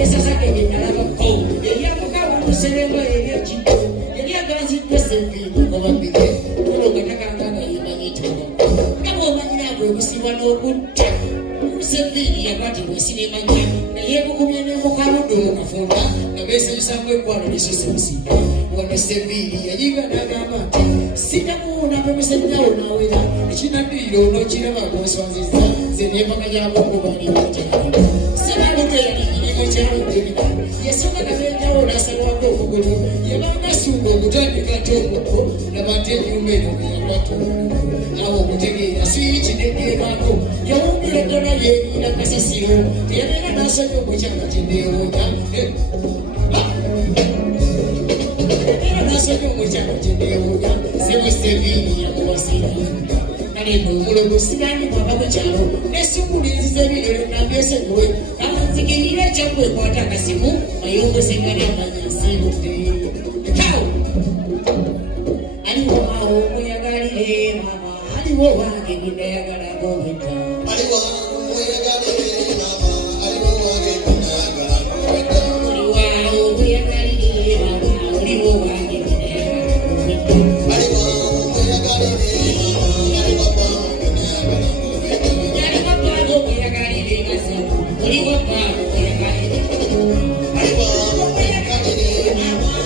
Esa saca que me la tocó. Ella tocaba un cerebro. kati bwesirimanya naye bukumye ne mukaludo kafunda nga beesanyusamu eggwalo nesosemusiga wano Seviiri yayiga n'agamba nti sitamuwona pemesenyawo nawera ekinaddirira onokiraba gonswanziza ze n'empaka gyabongo bali bakyali sebaludo yali nyinimu kyaludebina yasonga nabenyawo n'asalwako okugulu yebangasuuga okutandika ate omukko nabate enyumba eno eyagatuulo awo okutegeera si kinegeerwako yawumbira ddala yeerira kasasiro teyabeera n'asonyi omukyala kyendeewoonya era n'asonyi omukyala kyendeewoonya sebo Seviiri yamuwasira kale n'omulogo sigani bwaba mukyalo nesukulinziza ebirero nambyeseguwe kanzigirira ekyakwekwaata akasimu mayongosengana amanya nsiibudde kawo aliwo awo mweyagalire mama aliwo wange nindayagala gobeta aliwo mweyagalire mama aliwo wange nindayagala gobeta aliwo mweyagalire mama aliwo wange nindayagala gobeta aliwo mweyagalire mama aliwo wange nindayagala gobeta aliwo babo mweyagalire kasi aliwo babo mweyagalire aliwo mweyagalire mama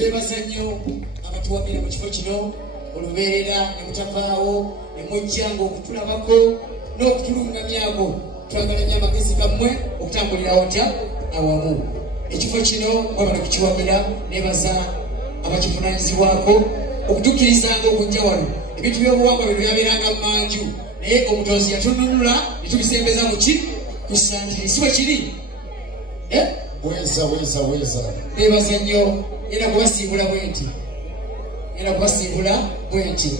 Bebasanyo abatuwabira mu kifo kino olubeerera ne mutavaawo ne mujjango okutulabako n'okutulungamyako twagala nnyo amagezi gammwe okutambulira watya awamu ekifo kino wabala kukiwabira nebaza abakivunaanyizibwako okutukkirizanga okujja wano ebintu by'obuwangwa bino byabeeranga mu manju naye omutonzi yatununula ne tubisembeza mu ki ku santiri si bwe kiri weza bebaza nnyo era kubasiibula bwe nti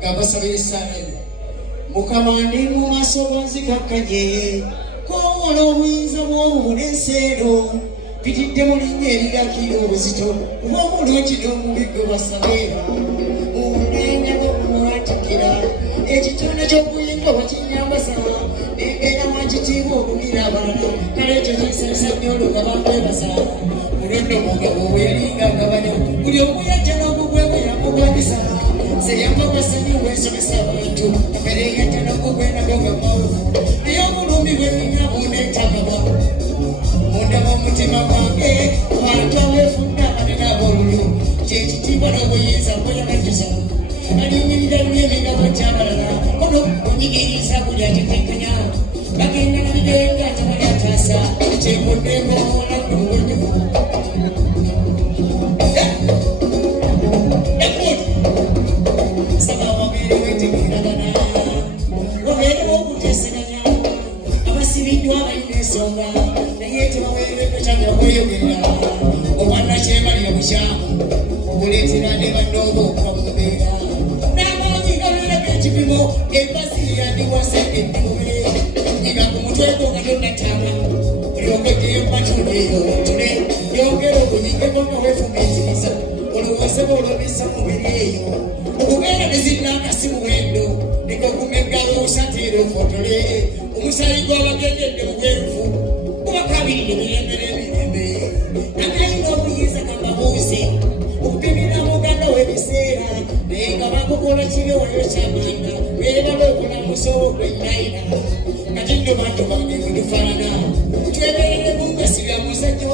ng'abasabira essaala eno mukama ndi mu maaso ganzikakkanye kowola obuyinza bw'obuleseero bitidde mu linnya eriragiro obuzito kuba omulungi n'omubi gwe basabeera mu bunenya bw'omumwatikira ekitone ky'okuyinga wakinyambasa nembeera wakitiibwa okugira abalala kale ekyo kinsanyusa nnyo olwo bambebaza mulonda omugabo bwe yalinga agabanya buli omu yajja n'ogugwe bwe yamugwanisa seyamba basanyi wensomesa abantu abereegete n'ogugwenago gamawufu naye obulumi bweninga bunetagaba munda m'omutima gwange abantu aweefunda abanene ab'olulu kyekitiibwa n'obuyinza mbweyabajuza aliyimirira luli emigabo gy'abalala ono onyigiriza buli atetenkanya bagenda na bigenga temali ataasa kyekoddeeko olabbu muwendefu saba wabeere wetegeragana wabeerewo okuteeseganya abasibiddwa balina ensonga naye tebaweerera ekwetanga okweyogerera obwanna kyemalira bukyamu okuleetera ne bannooba okuva mu mbeera n'amanyi gabeerako ekipimo embasi yandiwase eddimube nyiga ku mutwe gwo nga tonnatama olyogegeyo kumatundu eyo tule yongera okunyigeko nga weefumintiriza olowooza olobisa mubiri eyo okubeera ne zinnankasi muwendo neka okumeggawo osateera ofotole omusaayi gw'abagendedde mu bwerufu kubakabirire mirembe n'emirembe nabyalina obuyinza kamabuuzi okupimira muganda w'ebiseera naye nga bakukola kiri owayo kyamanda weebala okulamusa ogw'ennaina kati nno bantu bange bwetufaanana twebeerere mungasibya musajjo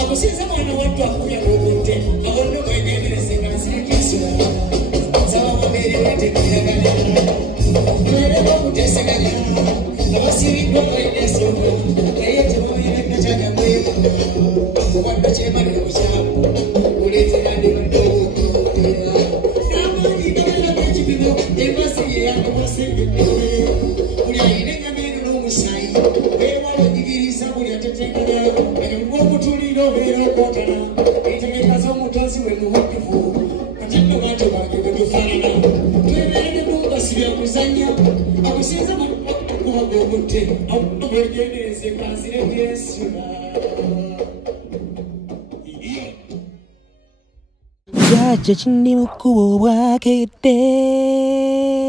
akusinza mwana wattu akubya n'obutte awo nno mwegendereze nga nsirekinsula nsaba mubeere wetegeragana mubeereko okuteeseganya abasibiddwa balina ensonga naye tebabeereka kyagambweko obwadde kyemalira bukyamu kuleetera ne bandoobukuera n'amaanyi gabalako ekipimo embasi yeyakabwasengeddewe buli alina ennyama n'omusaayi weewala onyigiriza buli atetenkanya enyumba okutulira obeera okwotana entegeka z'omutonzi we mubujjuvu kati nno bantu bange bwe tufaanana twebeerere mungasibya kuzannya akusinza kubaga omutte bwegendereze kanzire byensula Judge, you need to go walk it there.